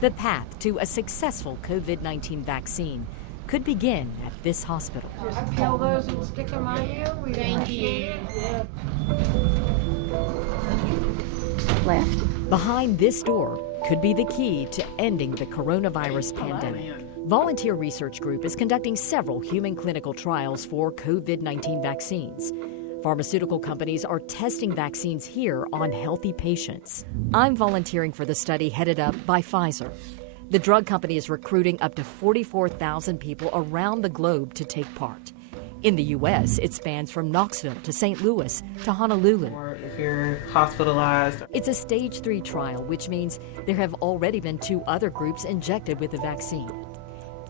The path to a successful COVID-19 vaccine could begin at this hospital. Just peel those and stick them on you. Thank you. Left. Behind this door could be the key to ending the coronavirus pandemic. Volunteer Research Group is conducting several human clinical trials for COVID-19 vaccines. Pharmaceutical companies are testing vaccines here on healthy patients. I'm volunteering for the study headed up by Pfizer. The drug company is recruiting up to 44,000 people around the globe to take part. In the U.S., it spans from Knoxville to St. Louis to Honolulu. Or if you're hospitalized. It's a stage 3 trial, which means there have already been 2 other groups injected with the vaccine.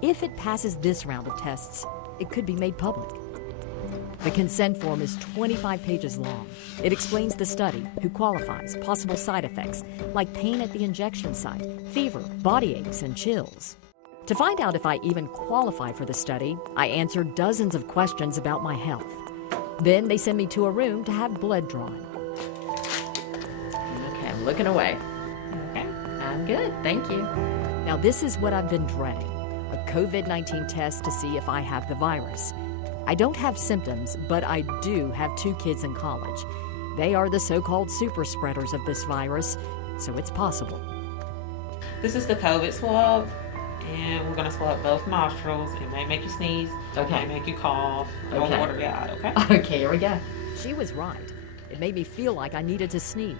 If it passes this round of tests, it could be made public. The consent form is 25 pages long. It explains the study, who qualifies, possible side effects, like pain at the injection site, fever, body aches, and chills. To find out if I even qualify for the study, I answer dozens of questions about my health. Then they send me to a room to have blood drawn. Okay, I'm looking away. Okay, I'm good, thank you. Now this is what I've been dreading, a COVID-19 test to see if I have the virus. I don't have symptoms, but I do have 2 kids in college. They are the so-called super spreaders of this virus, so it's possible. This is the COVID swab, and we're gonna swab both nostrils. It may make you sneeze, it may make you cough, or Okay. water your eye, okay? Okay, here we go. She was right. It made me feel like I needed to sneeze.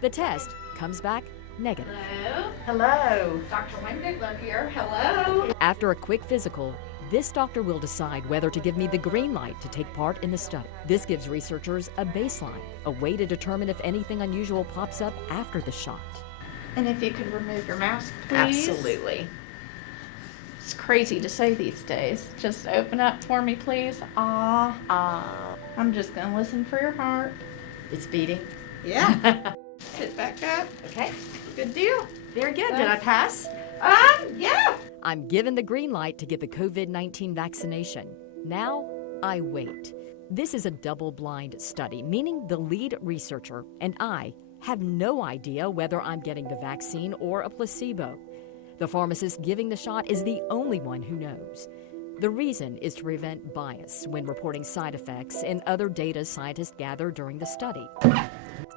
The test comes back negative. Hello. Dr. Wendigler here. Hello. After a quick physical, this doctor will decide whether to give me the green light to take part in the study. This gives researchers a baseline, a way to determine if anything unusual pops up after the shot. And if you could remove your mask, please. Absolutely. It's crazy to say these days. Just open up for me, please. I'm just going to listen for your heart. It's beating. Yeah. Sit back up. Okay, Good deal. very good. Did I pass? Yeah. I'm given the green light to get the COVID-19 vaccination. Now, I wait. This is a double-blind study, meaning the lead researcher and I have no idea whether I'm getting the vaccine or a placebo. The pharmacist giving the shot is the only one who knows. The reason is to prevent bias when reporting side effects and other data scientists gather during the study.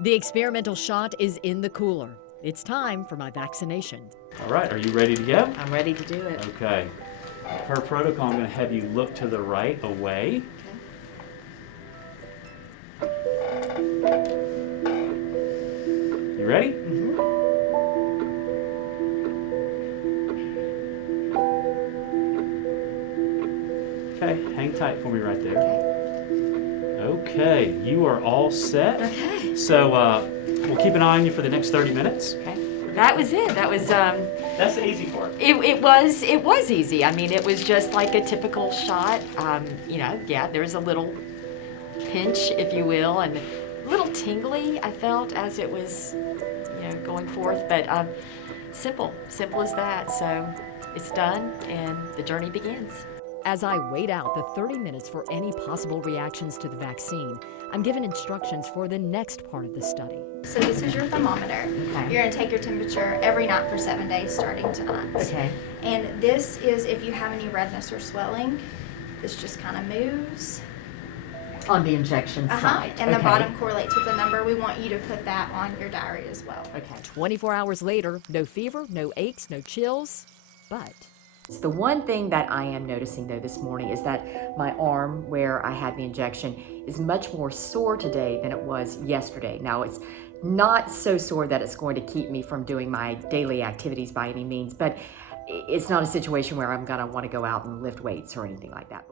The experimental shot is in the cooler. It's time for my vaccination. All right, are you ready to go? I'm ready to do it. Okay. Per protocol, I'm going to have you look to the right, away. You ready? Mm-hmm. Okay, hang tight for me right there. Okay, you are all set. Okay. So we'll keep an eye on you for the next 30 minutes. Okay. That was it. That was That's the easy part. it was easy. I mean, it was just like a typical shot. There's a little pinch, if you will, and a little tingly I felt as it was, going forth, but simple as that. So it's done and the journey begins. As I wait out the 30 minutes for any possible reactions to the vaccine, I'm given instructions for the next part of the study. So this is your thermometer. Okay. You're going to take your temperature every night for 7 days starting tonight. Okay. And this is if you have any redness or swelling. This just kind of moves. On the injection site. And the Okay. bottom correlates with the number. We want you to put that on your diary as well. Okay. 24 hours later, no fever, no aches, no chills, but It's the one thing that I am noticing though this morning is that my arm where I had the injection is much more sore today than it was yesterday. Now it's not so sore that it's going to keep me from doing my daily activities by any means, but it's not a situation where I'm gonna want to go out and lift weights or anything like that.